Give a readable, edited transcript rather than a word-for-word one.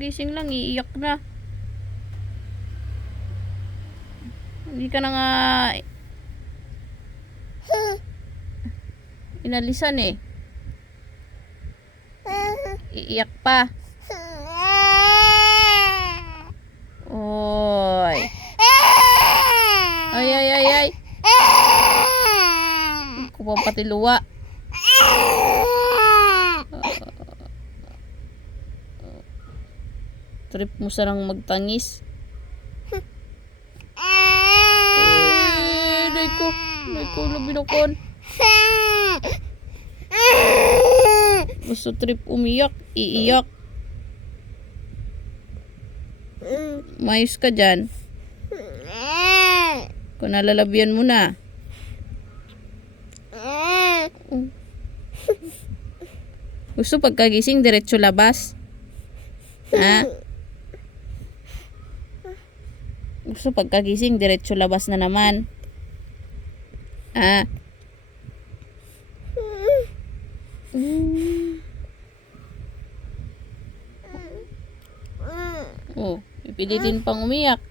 Kakagising lang, iiyak na. Hindi ka na nga inalisan eh. Iiyak pa. Oy. Ay, ay, ay, ay. Ko pa pati luwa. Trip mo sarang magtangis. Nay ko, labinakon. Gusto trip umiyak, iiyak. Mayos ka dyan. Kung nalalabyan mo na. Gusto pagkagising, diretso labas? Ha? Gusto pagkagising, diretso labas na naman? Ha? Oh, pipilitin pang umiyak.